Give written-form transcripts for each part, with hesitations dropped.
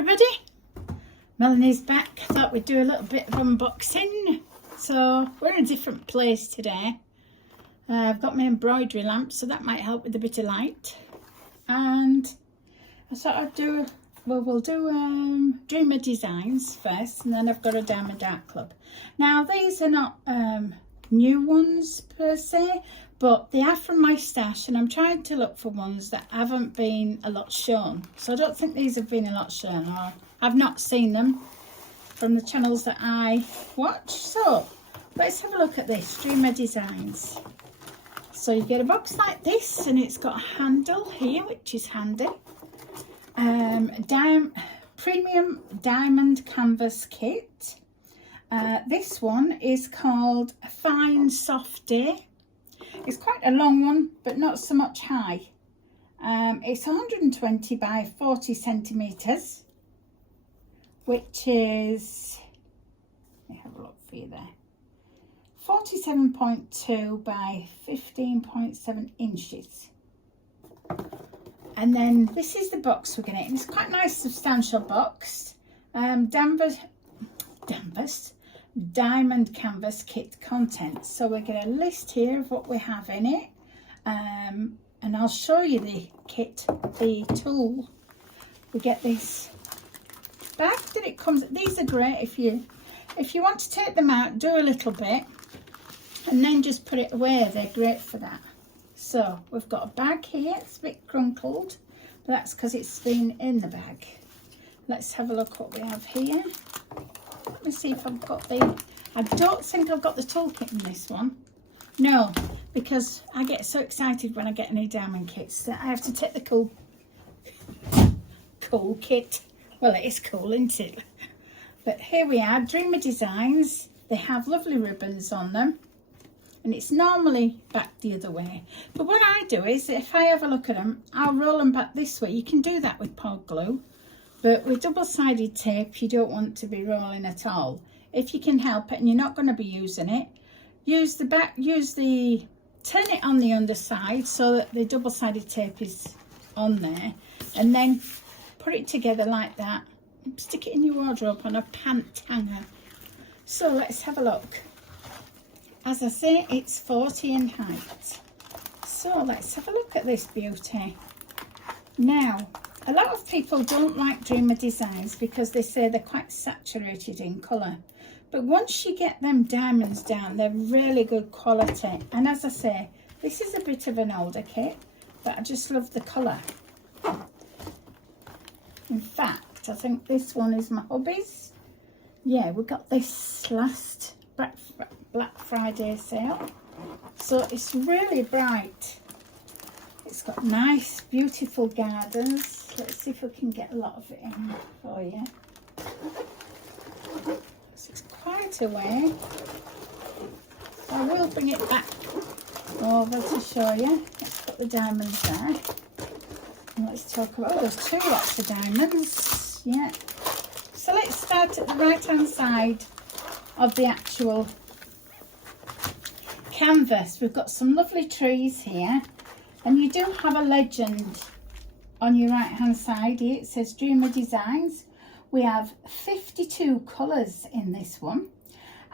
everybody, Melanie's back. I thought we'd do a little bit of unboxing. So we're in a different place today. I've got my embroidery lamp, so that might help with a bit of light. And I thought I'd do, well, we'll do Dreamer Designs first, and then I've got a Diamond Art Club. Now these are not new ones per se, but they are from my stash, and I'm trying to look for ones that haven't been a lot shown. So I don't think these have been a lot shown, or I've not seen them from the channels that I watch. So let's have a look at this, Dreamer Designs. So you get a box like this, and it's got a handle here, which is handy. Premium Diamond Canvas Kit. This one is called A Fine Soft Day. It's quite a long one, but not so much high. It's 120 by 40 centimetres, which is, let me have a look for you there, 47.2 by 15.7 inches. And then this is the box we're getting. It's quite a nice substantial box. Diamond Canvas Kit contents. So we get a list here of what we have in it, and I'll show you the kit, the tool. We get this bag that it comes. These are great if you want to take them out, do a little bit, and then just put it away. They're great for that. So we've got a bag here. It's a bit crumpled, but that's because it's been in the bag. Let's have a look what we have here. Let me see if I've got the, I don't think I've got the toolkit in this one. No, because I get so excited when I get any diamond kits that I have to take the cool kit. Well, it is cool, isn't it? But here we are, Dreamer Designs. They have lovely ribbons on them, and it's normally back the other way. But what I do is, if I have a look at them, I'll roll them back this way. You can do that with pod glue. But with double-sided tape, you don't want to be rolling at all. If you can help it and you're not going to be using it, turn it on the underside so that the double-sided tape is on there, and then put it together like that. Stick it in your wardrobe on a pant hanger. So let's have a look. As I say, it's 40 in height. So let's have a look at this beauty. Now, a lot of people don't like Dreamer Designs because they say they're quite saturated in colour. But once you get them diamonds down, they're really good quality. And as I say, this is a bit of an older kit, but I just love the colour. In fact, I think this one is my hubby's. Yeah, we got this last Black Friday sale. So it's really bright. It's got nice, beautiful gardens. Let's see if we can get a lot of it in for you. It's quite a way. I will bring it back over to show you. Let's put the diamonds there. And let's talk about, oh, there's two lots of diamonds. Yeah. So let's start at the right hand side of the actual canvas. We've got some lovely trees here. And you do have a legend on your right hand side here. It says Dreamer Designs. We have 52 colours in this one.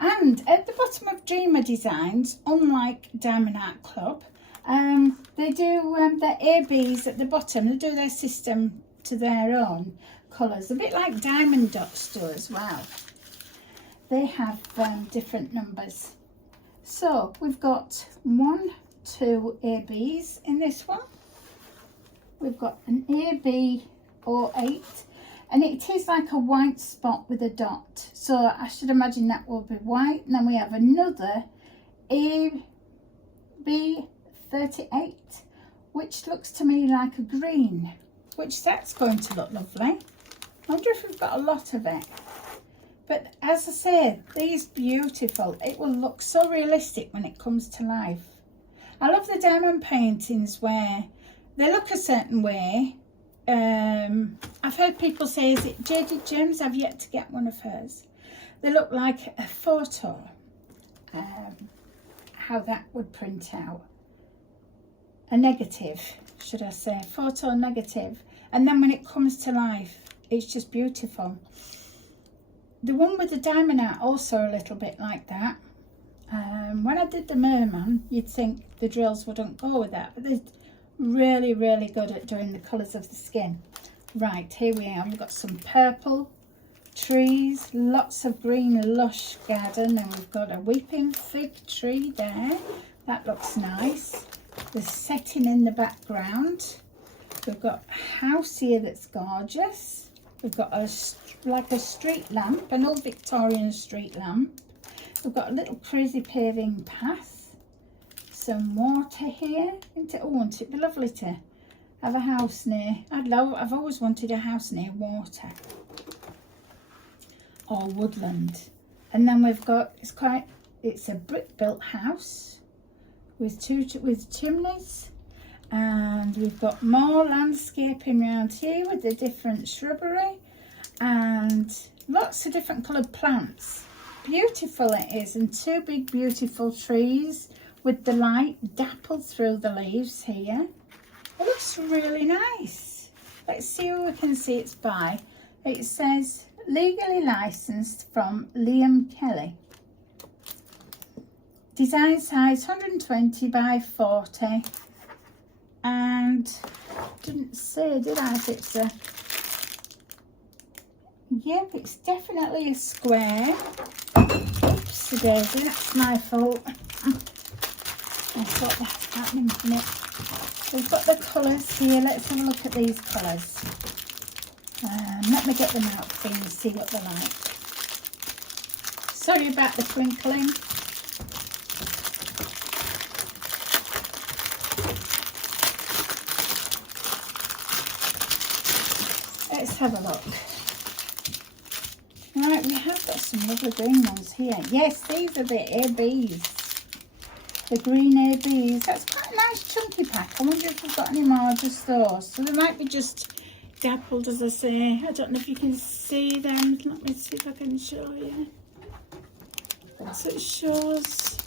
And at the bottom of Dreamer Designs, unlike Diamond Art Club, they do their ABs at the bottom. They do their system to their own colours. A bit like Diamond Dots do as well. They have different numbers. So we've got 1, 2 ABs in this one. We've got an AB 08, and it is like a white spot with a dot, so I should imagine that will be white. And then we have another AB 38, which looks to me like a green, which that's going to look lovely. I wonder if we've got a lot of it. But as I say, these beautiful. It will look so realistic when it comes to life. I love the diamond paintings where they look a certain way. I've heard people say, is it Jaded Gems? I've yet to get one of hers. They look like a photo. How that would print out. A negative, should I say. Photo negative. And then when it comes to life, it's just beautiful. The one with the diamond out also a little bit like that. When I did the merman, you'd think the drills wouldn't go with that, but they're really, really good at doing the colours of the skin. Right, here we are. We've got some purple trees, lots of green lush garden, and we've got a weeping fig tree there. That looks nice. The setting in the background. We've got a house here that's gorgeous. We've got like a street lamp, an old Victorian street lamp. We've got a little crazy paving path. Some water here. Oh, wouldn't it be lovely to have a house near? I've always wanted a house near water or woodland. And then we've got, it's a brick built house with chimneys, and we've got more landscaping around here with the different shrubbery and lots of different coloured plants. Beautiful it is, and two big beautiful trees with the light dappled through the leaves here. It looks really nice. Let's see who we can see it's by. It says legally licensed from Liam Kelly. Design size 120 by 40. And didn't say, did I, if it's a... Yep, it's definitely a square. Oops, daisy, that's my fault. I thought that was happening from it. We've got the colours here. Let's have a look at these colours. Let me get them out for you and see what they're like. Sorry about the twinkling. Let's have a look. Right, we have got some lovely green ones here. Yes, these are the ABs. The green ABs. That's quite a nice chunky pack. I wonder if we've got any more of just those. So they might be just dappled, as I say. I don't know if you can see them. Let me see if I can show you. So it shows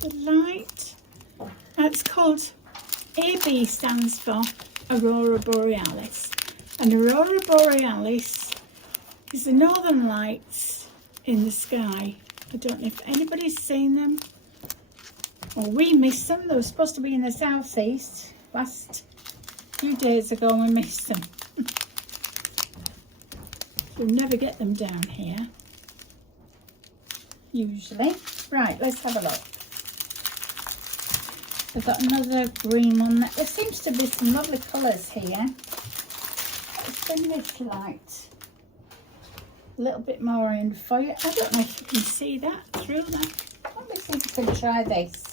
the light. It's called AB, stands for Aurora Borealis. And Aurora Borealis is the northern lights in the sky. I don't know if anybody's seen them. Well, we missed them. They were supposed to be in the southeast last few days ago, and we missed them. We'll never get them down here, usually. Right, let's have a look. We've got another green one. There seems to be some lovely colours here. Let's bring this light a little bit more in for you. I don't know if you can see that through that. Let me see if I can try this.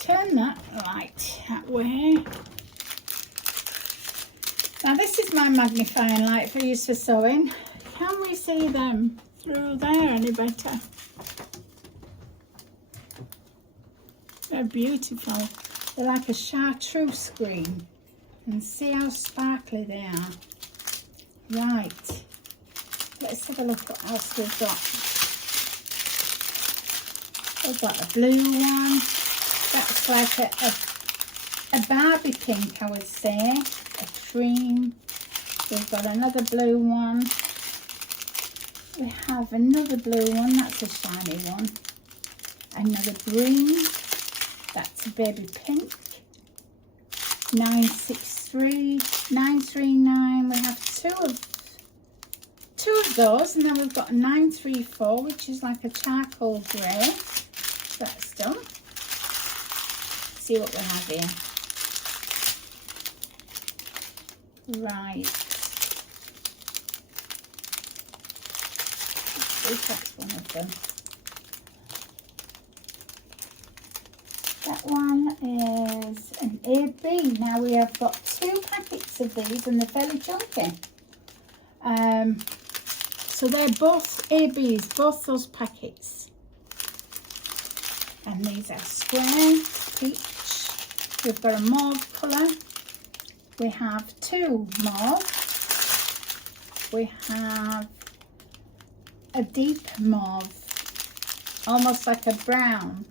Turn that light that way. Now this is my magnifying light for use for sewing. Can we see them through there any better? They're beautiful. They're like a chartreuse green. And see how sparkly they are. Right. Let's have a look what else we've got. We've got a blue one. That's like a Barbie pink, I would say. A cream. We've got another blue one. We have another blue one. That's a shiny one. Another green. That's a baby pink. 963, 939. We have two of those, and then we've got a 934, which is like a charcoal grey. That's done. Let's see what we have here. Right. Let's see if that's one of them. That one is an AB. Now we have got 2 packets of these, and they're fairly chunky. So they're both ABs, both those packets. And these are square, peach. We've got a mauve colour. We have 2 mauve. We have a deep mauve, almost like a brown.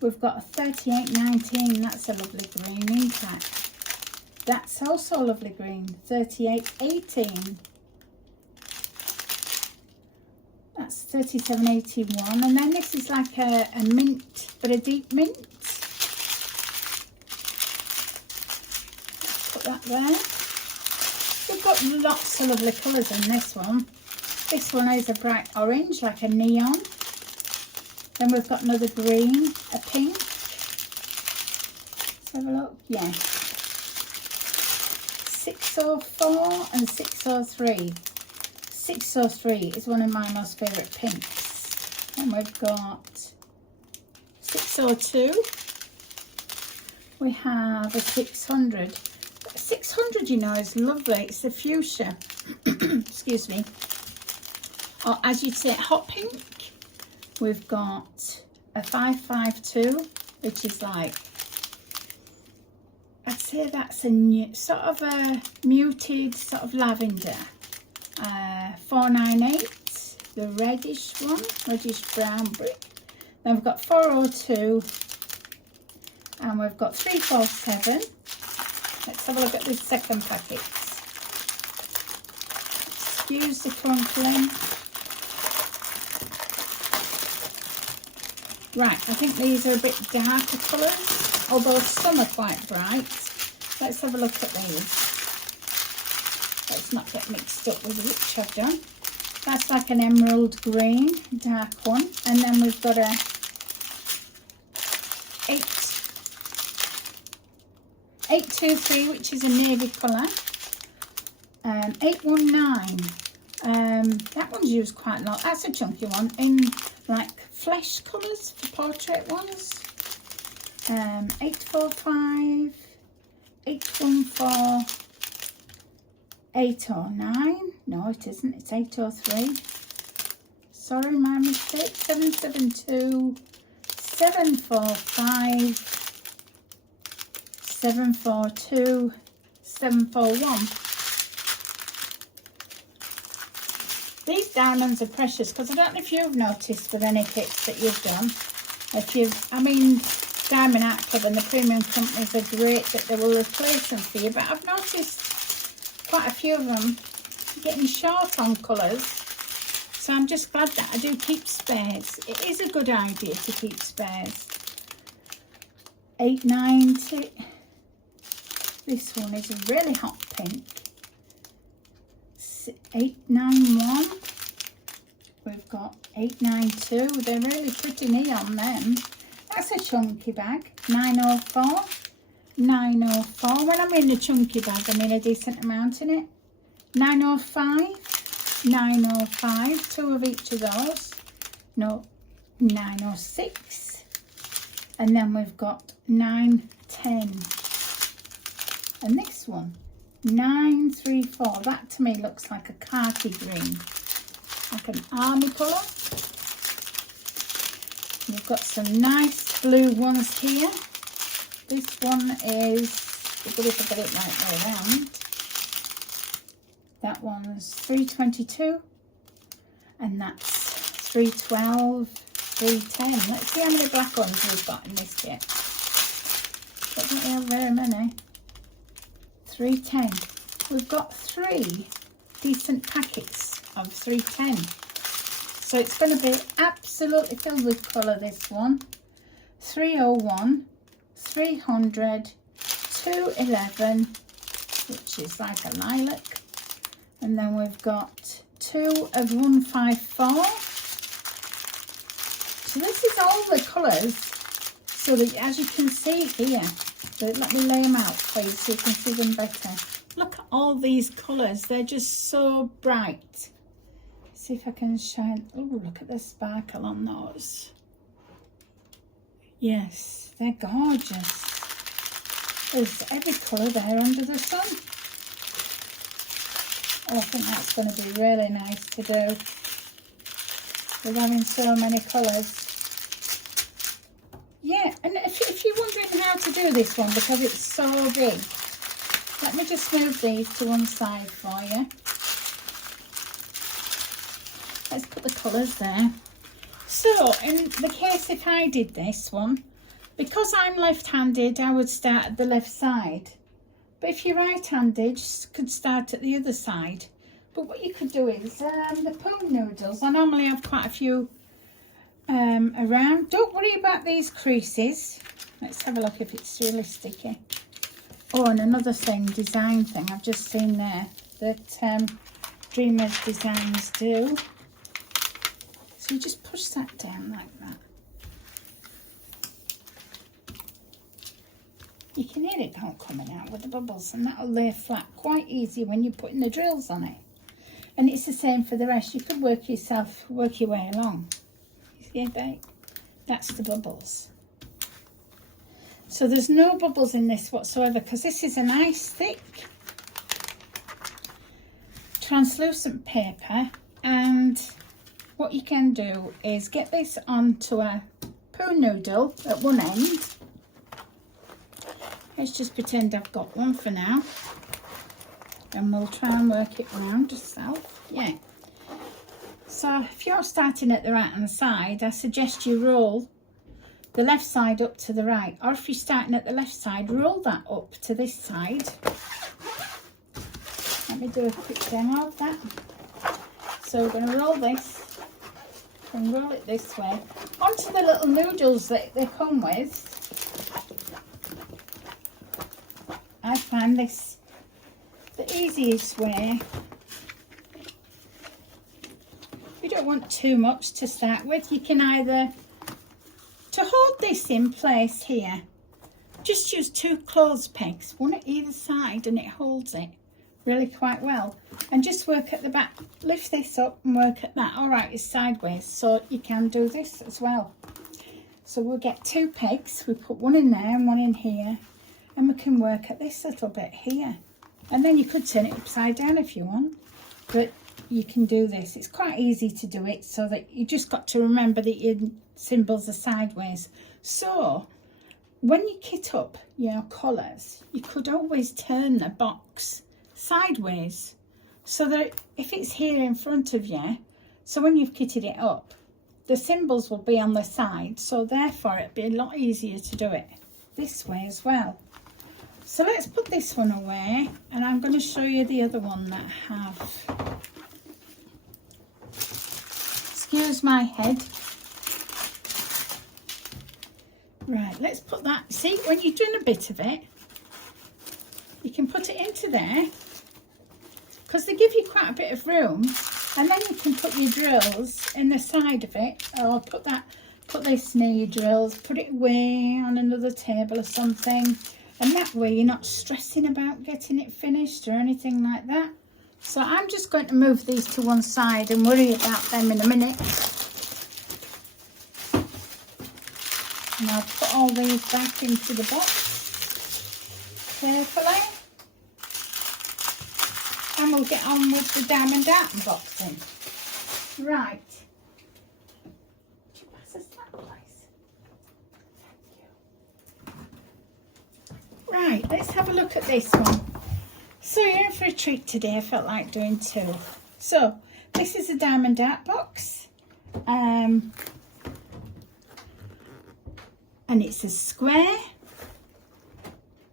We've got a 3819, that's a lovely green impact. That's also a lovely green, 3818. That's 37.81. And then this is like a mint, but a deep mint. Let's put that there. We've got lots of lovely colours in this one. This one is a bright orange, like a neon. Then we've got another green, a pink. Let's have a look. Yeah. 604 and 603. 603 is one of my most favourite pinks. And we've got 602. We have a 600. 600, you know, is lovely. It's a fuchsia. Excuse me. Or as you'd say, hot pink. We've got a 552, which is like, I'd say that's a new, sort of a muted sort of lavender. 498, the reddish one, reddish brown brick. Then we've got 402, and we've got 347. Let's have a look at the second packet. Excuse the crunkling. Right, I think these are a bit darker colours, although some are quite bright. Let's have a look at these. Let's not get mixed up with which I've done. That's like an emerald green, dark one. And then we've got a 823, which is a navy colour. 819. That one's used quite a lot. That's a chunky one in like flesh colours for portrait ones. 845, 814, 809. No, it isn't. It's 803. Sorry, my mistake. 772, 745, 742, 741. These diamonds are precious because I don't know if you've noticed with any kits that you've done. I mean, Diamond Art Club and the premium companies are great that they will replace them for you, but I've noticed quite a few of them getting short on colours. So I'm just glad that I do keep spares. It is a good idea to keep spares. 890. This one is a really hot pink. 891. We've got 892. They're really pretty neon then. That's a chunky bag. 904. 904. When I mean a chunky bag, I mean a decent amount in it. 905. 905. Two of each of those. No. 906. And then we've got 910. And this one. 934. That to me looks like a khaki green, like an army colour. We've got some nice blue ones here. This one is, if I get it right way around, that one's 322, and that's 312, 310. Let's see how many black ones we've got in this kit. Don't think we have very many. 310. We've got 3 decent packets of 310. So it's going to be absolutely filled with colour, this one. 301, 300, 211, which is like a lilac. And then we've got 2 of 154. So this is all the colours. So that, as you can see here, let me lay them out for you so you can see them better. Look at all these colours. They're just so bright. See if I can shine. Oh, look at the sparkle on those. Yes, they're gorgeous. There's every colour there under the sun. Oh, I think that's going to be really nice to do. With having so many colours. Yeah, and if you're wondering how to do this one because it's so big, let me just move these to one side for you. Let's put the colours there. So, in the case if I did this one, because I'm left-handed, I would start at the left side. But if you're right-handed, you could start at the other side. But what you could do is the pool noodles. I normally have quite a few around. Don't worry about these creases. Let's have a look if it's really sticky. Oh, and another thing, design thing I've just seen there that Dreamers Designs do. So you just push that down like that. You can hear it all coming out with the bubbles, and that'll lay flat quite easy when you're putting the drills on it. And it's the same for the rest. You could work your way along. You see that? That's the bubbles. So there's no bubbles in this whatsoever, because this is a nice thick translucent paper. And what you can do is get this onto a poo noodle at one end. Let's just pretend I've got one for now, and we'll try and work it round yourself. Yeah. So if you're starting at the right hand side, I suggest you roll the left side up to the right, or if you're starting at the left side, roll that up to this side. Let me do a quick demo of that. So we're going to roll this and roll it this way onto the little noodles that they come with. I find this the easiest way. You don't want too much to start with. You can either, to hold this in place here, just use 2 clothes pegs, one at either side, and it holds it really quite well. And just work at the back, lift this up and work at that. All right, it's sideways, so you can do this as well. So we'll get 2 pegs, we put one in there and one in here, and we can work at this little bit here. And then you could turn it upside down if you want, but you can do this. It's quite easy to do it, so that you just got to remember that your symbols are sideways. So when you kit up your colours, you could always turn the box sideways, so that if it's here in front of you, so when you've kitted it up, the symbols will be on the side, so therefore it'd be a lot easier to do it this way as well. So let's put this one away, and I'm going to show you the other one that I have. Excuse my head. Right, let's put that. See, when you're doing a bit of it, you can put it into there, because they give you quite a bit of room, and then you can put your drills in the side of it, or put this near your drills, put it away on another table or something, and that way you're not stressing about getting it finished or anything like that. So I'm just going to move these to one side and worry about them in a minute. And I'll put all these back into the box carefully. And we'll get on with the diamond art unboxing. Right. Would you pass us that, please? Thank you. Right, let's have a look at this one. So you're in for a treat today. I felt like doing 2. So this is a diamond art box. And it's a square.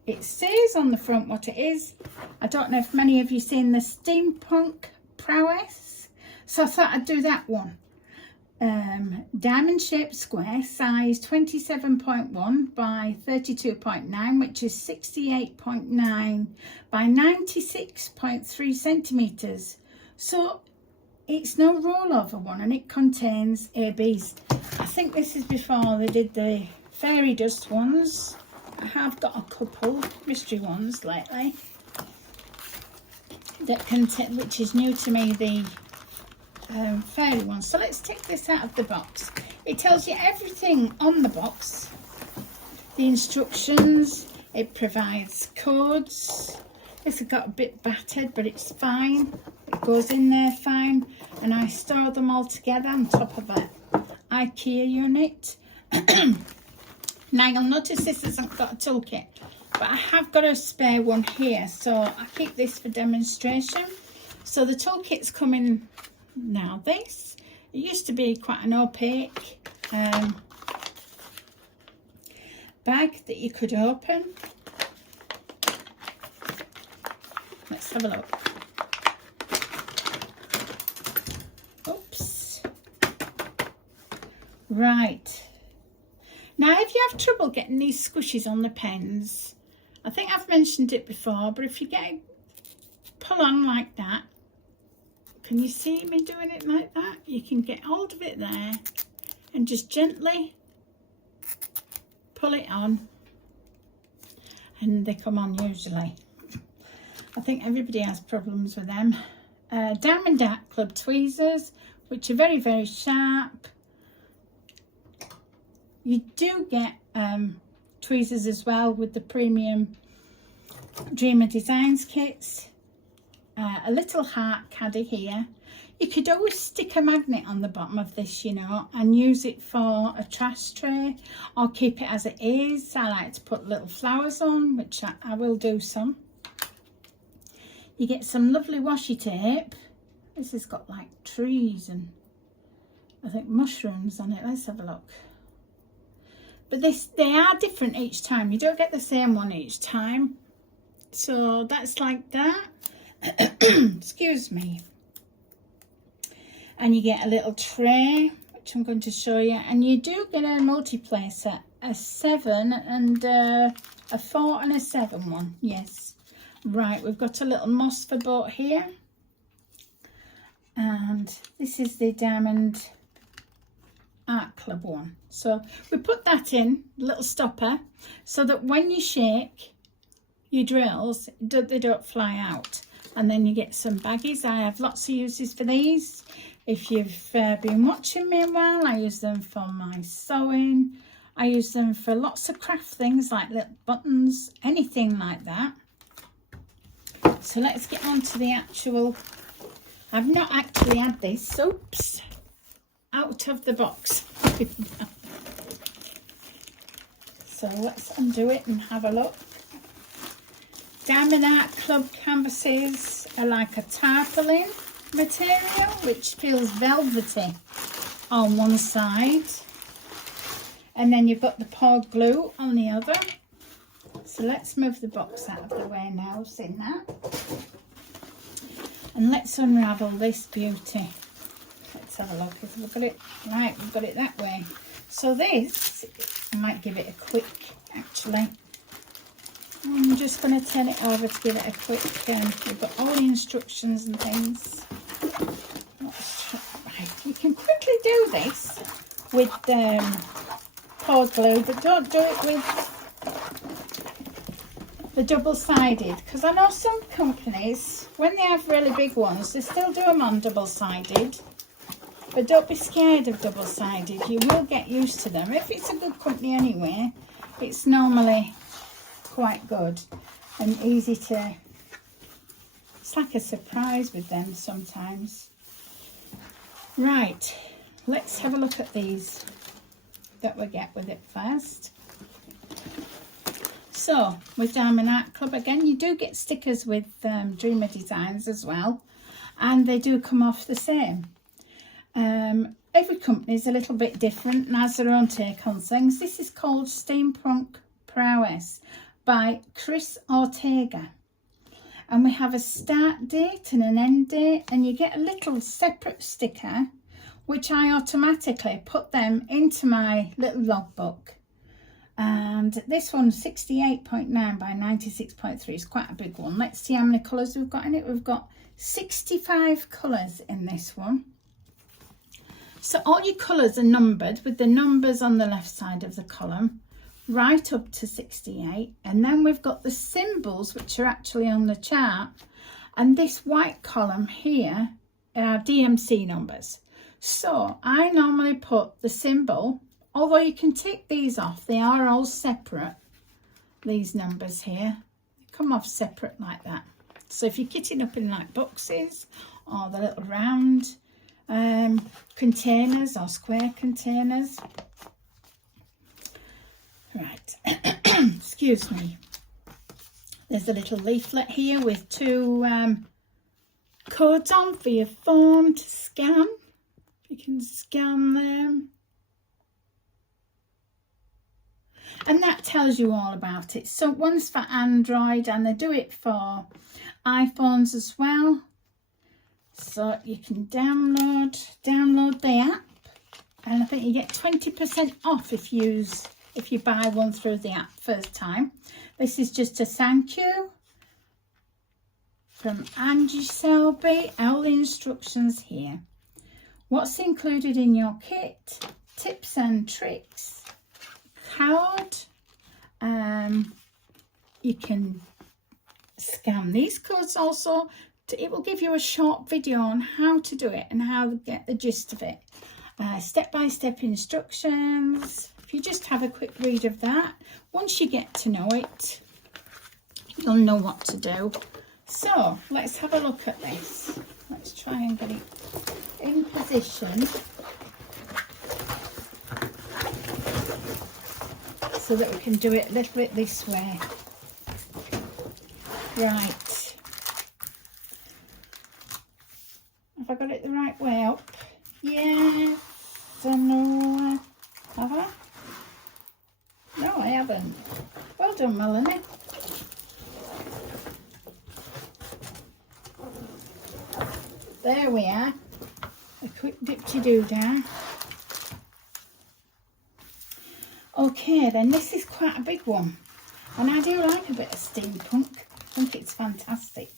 It says on the front what it is. I don't know if many of you seen the Steampunkprowess, so I thought I'd do that one. Diamond shaped square, size 27.1 by 32.9, which is 68.9 by 96.3 centimetres. So it's no rollover one, and it contains ABs. I think this is before they did the fairy dust ones. I have got a couple mystery ones lately that contain, which is new to me, the fairy ones. So let's take this out of the box. It tells you everything on the box, the instructions. It provides codes. This has got a bit battered, but it's fine. It goes in there fine, and I store them all together on top of a IKEA unit. Now you'll notice this hasn't got a toolkit, but I have got a spare one here, so I keep this for demonstration. So the toolkit's coming now. This, it used to be quite an opaque bag that you could open. Let's have a look. Oops. Right. Now, if you have trouble getting these squishes on the pens, I think I've mentioned it before, but if you get pull on like that, can you see me doing it like that? You can get hold of it there and just gently pull it on, and they come on usually. I think everybody has problems with them. Diamond DAC Club tweezers, which are very, very sharp. You do get tweezers as well with the premium Dreamer Designs kits. A little heart caddy here. You could always stick a magnet on the bottom of this, you know, and use it for a trash tray, or keep it as it is. I like to put little flowers on, which I will do some. You get some lovely washi tape. This has got like trees and I think mushrooms on it. Let's have a look. But they are different each time. You don't get the same one each time. So that's like that. Excuse me. And you get a little tray, which I'm going to show you. And you do get a multi-placer, a 7 and a 4 and a 7 one. Yes. Right, we've got a little moss for boat here. And this is the Diamond Art Club one. So we put that in, little stopper, so that when you shake your drills, they don't fly out. And then you get some baggies. I have lots of uses for these. If you've been watching me a while, I use them for my sewing. I use them for lots of craft things like little buttons, anything like that. So let's get on to the actual. I've not actually had this, oops, out of the box. So let's undo it and have a look. Diamond Art Club canvases are like a tarpaulin material, which feels velvety on one side. And then you've got the poured glue on the other. So let's move the box out of the way now, seen that. And let's unravel this beauty. Let's have a look. We've got it right, we've got it that way. So this, I might give it a quick, actually. I'm just going to turn it over to give it a quick, we've got all the instructions and things. Right, you can quickly do this with poured glue, but don't do it with the double-sided, because I know some companies, when they have really big ones, they still do them on double-sided, but don't be scared of double-sided. You will get used to them. If it's a good company anyway, it's normally quite good and easy to, it's like a surprise with them sometimes. Right, let's have a look at these that we get with it first. So with Diamond Art Club, again, you do get stickers with Dreamer Designs as well, and they do come off the same. Every company is a little bit different and has their own take on things. This is called Steampunkprowess by Chris Ortega, and we have a start date and an end date, and you get a little separate sticker, which I automatically put them into my little logbook. And this one's 68.9 by 96.3. is quite a big one. Let's see how many colours we've got in it. We've got 65 colours in this one. So all your colours are numbered with the numbers on the left side of the column, right up to 68. And then we've got the symbols, which are actually on the chart. And this white column here are DMC numbers. So I normally put the symbol, although you can take these off, they are all separate. These numbers here, they come off separate like that. So if you're kitting up in like boxes or the little round containers or square containers. Right, excuse me. There's a little leaflet here with 2 codes on for your phone to scan. You can scan them. And that tells you all about it. So one's for Android, and they do it for iPhones as well. So you can download the app, and I think you get 20% off if you buy one through the app first time. This is just a thank you from Angie Selby. All the instructions here. What's included in your kit? Tips and tricks. Card. You can scan these codes also. It will give you a short video on how to do it and how to get the gist of it. Step-by-step instructions. If you just have a quick read of that, once you get to know it, you'll know what to do. So let's have a look at this. Let's try and get it in position so that we can do it a little bit this way. Right. Have I got it the right way up? Yes. No. Have I? No, I haven't. Well done, Melanie. There we are. A quick dip-to-do-down. Okay, then this is quite a big one. And I do like a bit of steampunk. I think it's fantastic.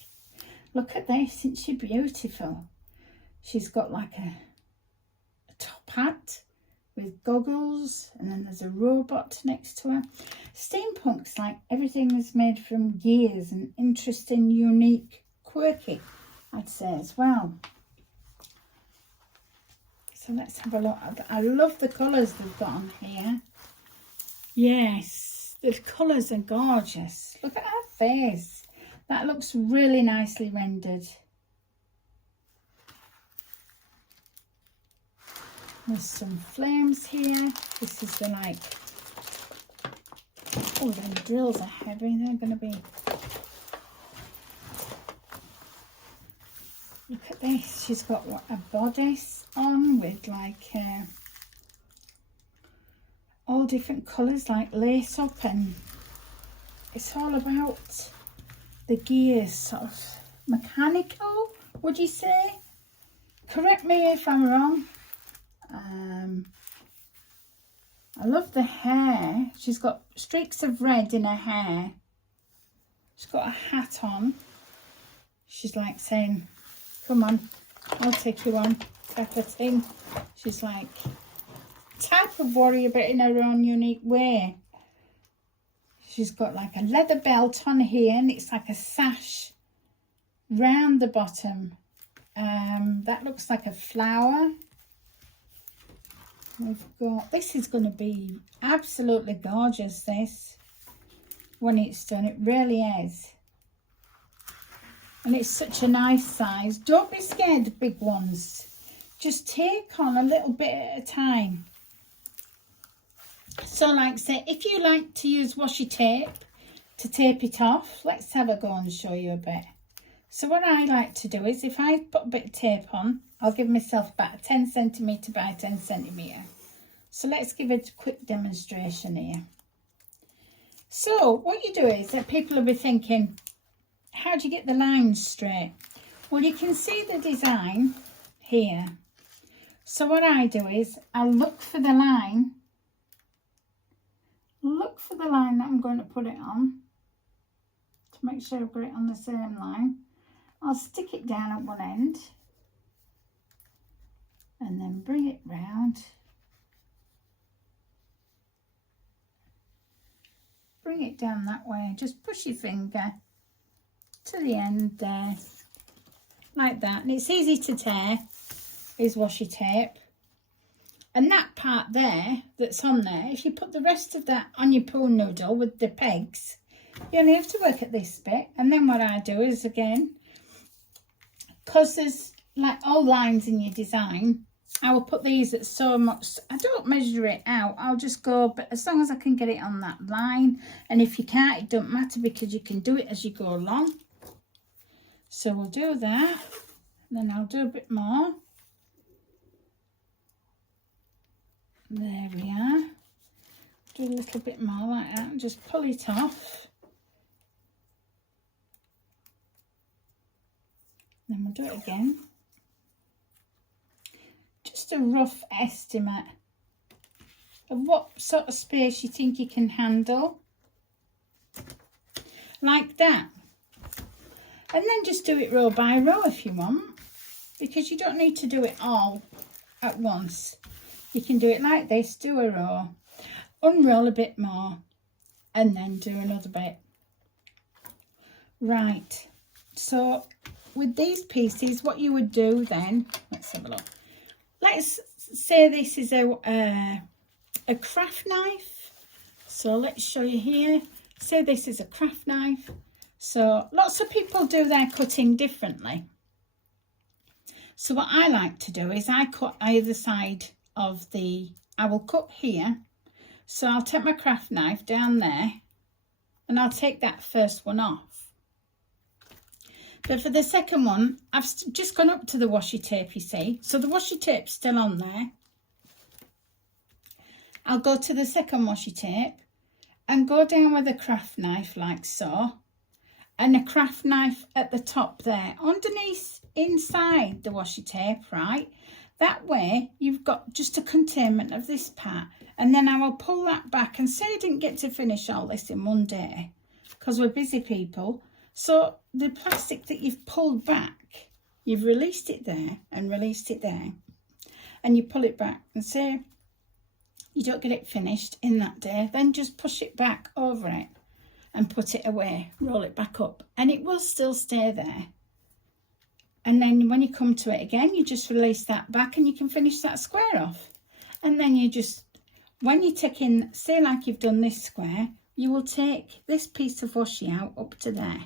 Look at this, isn't she beautiful? She's got like a top hat with goggles, and then there's a robot next to her. Steampunk's like everything is made from gears and interesting, unique, quirky, I'd say as well. So let's have a look. I love the colours they've got on here. Yes, the colours are gorgeous. Look at her face. That looks really nicely rendered. There's some flames here. This is the like, oh, them drills are heavy. They're going to be, look at this. She's got what, a bodice on with like all different colours, like lace up, and it's all about the gears, sort of mechanical, would you say? Correct me if I'm wrong. I love the hair. She's got streaks of red in her hair. She's got a hat on. She's like saying, come on, I'll take you on, type of thing. She's like type of warrior, but in her own unique way. She's got like a leather belt on here, and it's like a sash round the bottom. That looks like a flower. We've got, this is going to be absolutely gorgeous, this, when it's done. It really is. And it's such a nice size. Don't be scared of big ones. Just take on a little bit at a time. So like say, if you like to use washi tape to tape it off, let's have a go and show you a bit. So what I like to do is, if I put a bit of tape on, I'll give myself about 10 centimetre by 10 centimetre. So let's give it a quick demonstration here. So what you do is that people will be thinking, how do you get the lines straight? Well, you can see the design here. So what I do is I look for the line. Look for the line that I'm going to put it on to make sure I've got it on the same line. I'll stick it down at one end and then bring it round. Bring it down that way. Just push your finger to the end there, like that. And it's easy to tear, is washi tape. And that part there, that's on there, if you put the rest of that on your pool noodle with the pegs, you only have to work at this bit. And then what I do is, again, because there's like all lines in your design, I will put these at so much. I don't measure it out. I'll just go, but as long as I can get it on that line. And if you can't, it don't matter, because you can do it as you go along. So we'll do that. And then I'll do a bit more. There we are. Do a little bit more like that and just pull it off. Then we'll do it again. just a rough estimate of what sort of space you think you can handle, like that. And then just do it row by row if you want, because you don't need to do it all at once. You can do it like this, do a row, unroll a bit more, and then do another bit. Right, so with these pieces, what you would do then, let's have a look. Let's say this is a craft knife. So let's show you here. Say this is a craft knife. So lots of people do their cutting differently. So what I like to do is I cut either side of I will cut here. So I'll take my craft knife down there and I'll take that first one off. But for the second one, I've just gone up to the washi tape, you see. So the washi tape's still on there. I'll go to the second washi tape and go down with a craft knife like so. And a craft knife at the top there, underneath, inside the washi tape, right? That way, you've got just a containment of this part. And then I will pull that back and say I didn't get to finish all this in one day because we're busy people. So the plastic that you've pulled back, you've released it there and released it there. And you pull it back and say you don't get it finished in that day, then just push it back over it and put it away, roll it back up, and it will still stay there. And then when you come to it again, you just release that back and you can finish that square off. And then you just, when you take in, say like you've done this square, you will take this piece of washi out up to there.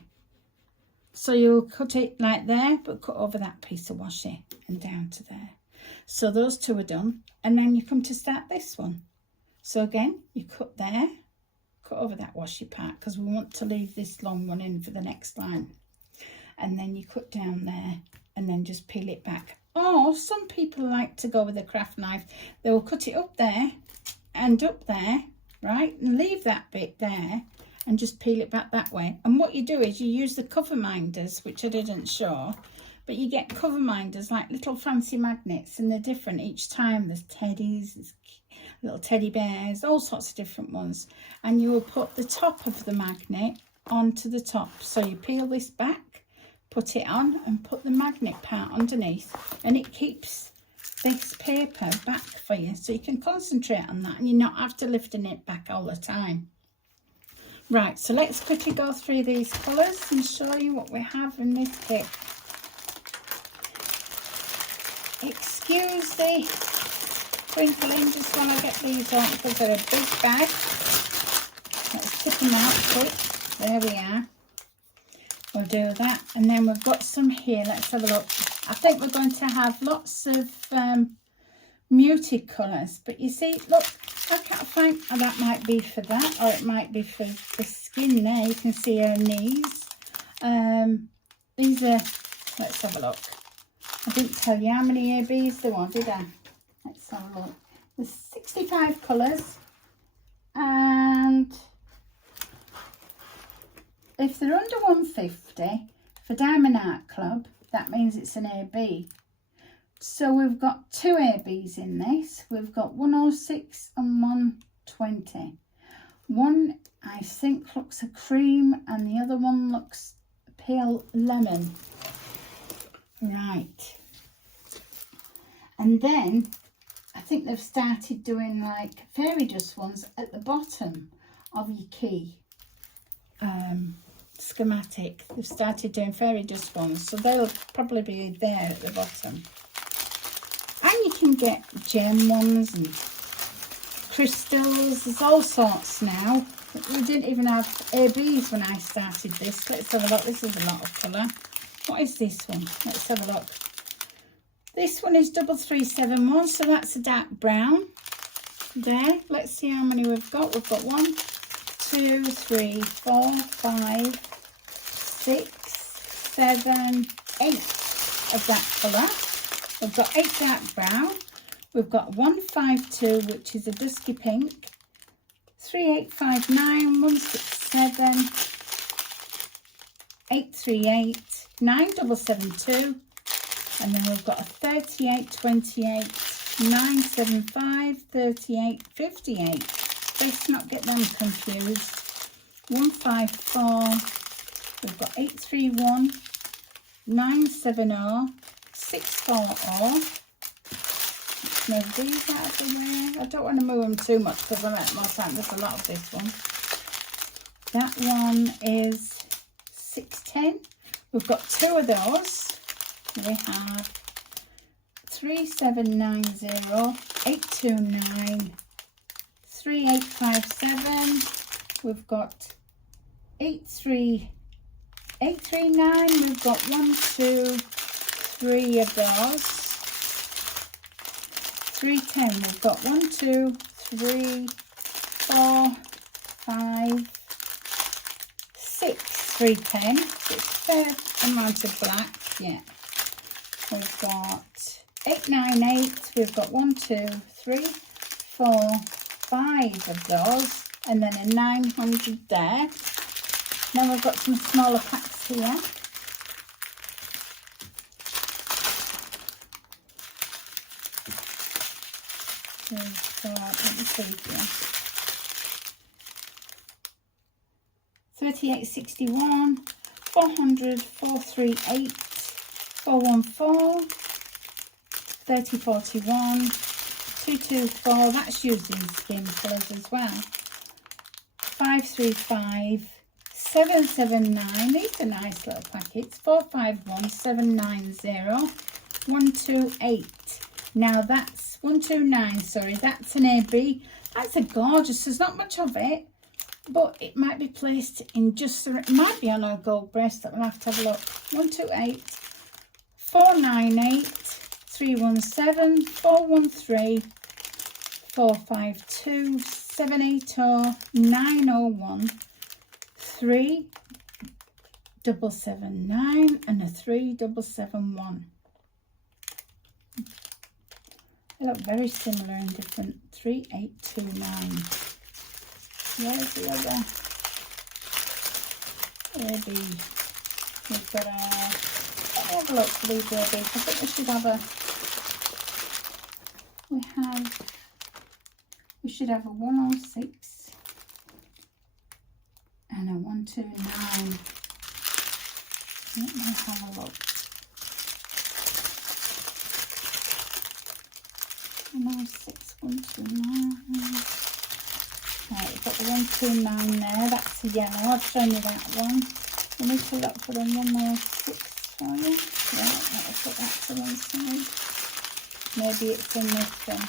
So you'll cut it like there, but cut over that piece of washi and down to there. So those two are done. And then you come to start this one. So again, you cut there, cut over that washi part because we want to leave this long one in for the next line. And then you cut down there and then just peel it back. Or some people like to go with a craft knife. They will cut it up there and up there, right? And leave that bit there and just peel it back that way. And what you do is you use the cover minders, which I didn't show, but you get cover minders like little fancy magnets, and they're different each time. There's teddies, there's little teddy bears, all sorts of different ones. And you will put the top of the magnet onto the top. So you peel this back, put it on and put the magnet part underneath, and it keeps this paper back for you so you can concentrate on that and you not have to lifting it back all the time. Right, so let's quickly go through these colours and show you what we have in this kit. Excuse the crinkling just while I get these on because they're a big bag. Let's tip them out quick. There we are. We'll do that. And then we've got some here. Let's have a look. I think we're going to have lots of muted colours. But you see, look, I can't find, oh, that might be for that, or it might be for the skin there. You can see her knees. These are, let's have a look. I didn't tell you how many ABs there were, did I? Let's have a look. There's 65 colours. And if they're under 150 for Diamond Art Club, that means it's an AB. So we've got two ABs in this. We've got 106 and 120. One, I think, looks a cream and the other one looks pale lemon. Right. And then I think they've started doing like fairy dust ones at the bottom of your key schematic. They've started doing fairy dust ones, so they'll probably be there at the bottom. And you can get gem ones and crystals. There's all sorts now. We didn't even have ABs when I started this. Let's have a look. This is a lot of colour. What is this one? Let's have a look. This one is 3371, so that's a dark brown. There. Let's see how many we've got. We've got 1, 2, 3, 4, 5, 6, 7, 8 of that colour. We've got 8 dark brown. We've got 152, which is a dusky pink. 3859, 167, 838, 9772, and then we've got a 3828, 975, 38, 58. Let's not get them confused. 154. We've got 831, 970, 640. Move these out of the way. I don't want to move them too much because I'm at my time. There's a lot of this one. That one is 610. We've got two of those. We have 3790, 829, 3857. We've got 839. We've got 1, 2, 3 of those. 310. We've got 1, 2, 3, 4, 5, 6. 310. It's a fair amount of black. Yeah. We've got 898. We've got 1, 2, 3, 4, 5 of those, and then a 900 there. Now we've got some smaller packs here. We've got, let me see here. 3861, 400, 438, 414, 3041, 224. That's using skin colours as well. 535, 779. These are nice little packets. 451, 790, 128. Now that's 129. Sorry, that's an AB. That's a gorgeous. There's not much of it, but it might be placed in just so it might be on a gold bracelet. We'll have to have a look. 128, 498, 317, 413, 452, 780, 901, 3779, and a 3771. They look very similar and different. 3829. Where's the other? AB. We've got a. Let me have a look for these ABs. I think we should have a. We should have a 106 and a 129. Let me have a look. 106, 129. Right, we've got the 129 there. That's the yellow. I've shown you that one. We need to look for the 106 for you. Right, I'll put that to one side. Maybe it's in this one.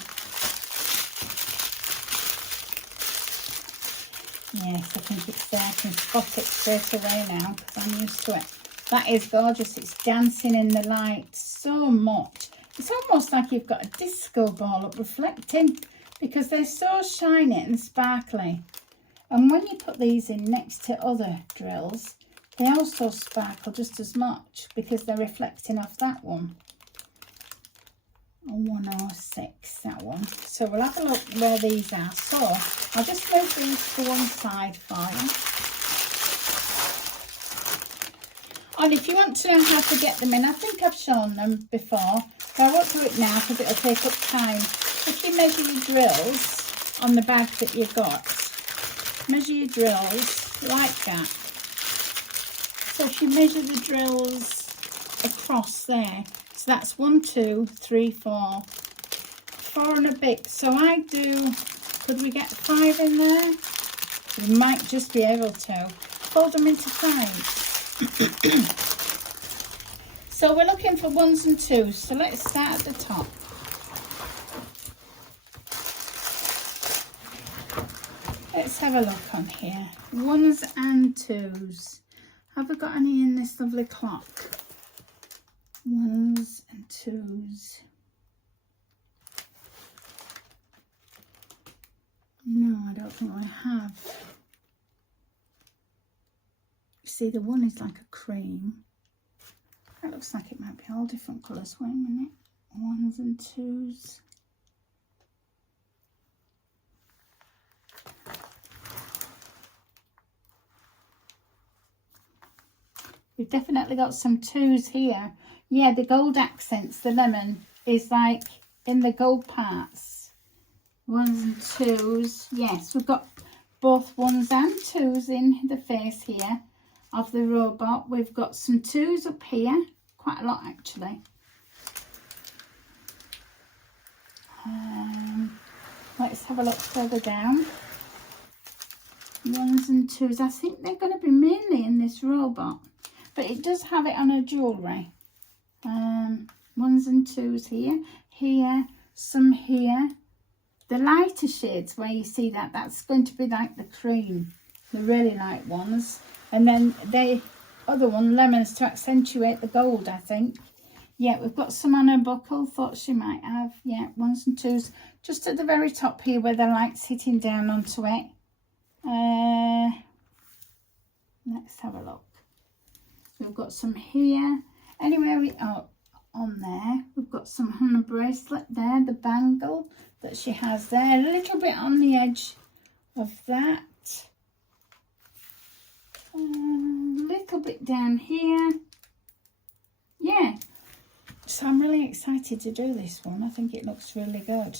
Yes, I think it's there. I can spot it straight away now because I'm used to it. That is gorgeous. It's dancing in the light so much. It's almost like you've got a disco ball up reflecting because they're so shiny and sparkly. And when you put these in next to other drills, they also sparkle just as much because they're reflecting off that one. A 106, that one. So we'll have a look where these are. So I'll just move these to one side for you. And if you want to know how to get them in, I think I've shown them before. But I won't do it now because it'll take up time. If you measure your drills on the bag that you've got, measure your drills like that. So if you measure the drills across there, so that's 1, 2, 3, 4, 4 and a bit. So I do, could we get 5 in there? We might just be able to. Fold them into 5. So we're looking for 1s and 2s. So let's start at the top. Let's have a look on here. 1s and 2s. Have we got any in this lovely clock? 1s and 2s. No, I don't think I have. See, the one is like a cream. That looks like it might be all different colours. Wait a minute. 1s and 2s. We've definitely got some 2s here. Yeah, the gold accents, the lemon is like in the gold parts. 1s and 2s. Yes, we've got both 1s and 2s in the face here of the robot. We've got some 2s up here, quite a lot actually. Let's have a look further down. 1s and 2s. I think they're going to be mainly in this robot, but it does have it on her jewellery. 1s and 2s here, here, some here. The lighter shades where you see that, that's going to be like the cream, the really light ones. And then the other one, lemons, to accentuate the gold, I think. Yeah, we've got some on her buckle, thought she might have. Yeah, 1s and 2s, just at the very top here where the light's hitting down onto it. Let's have a look. We've got some here. Anywhere we are on there, we've got some on the bracelet there, the bangle that she has there, a little bit on the edge of that. A little bit down here. Yeah. So I'm really excited to do this one. I think it looks really good.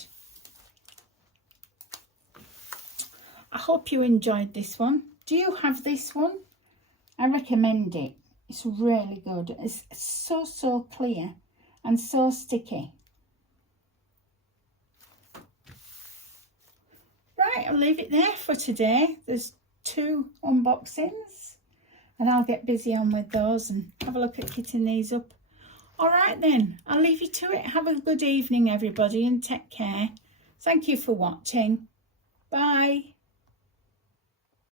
I hope you enjoyed this one. Do you have this one? I recommend it. It's really good. It's so clear and so sticky. Right, I'll leave it there for today. There's 2 unboxings and I'll get busy on with those and have a look at kitting these up. All right then, I'll leave you to it. Have a good evening everybody and take care. Thank you for watching. Bye.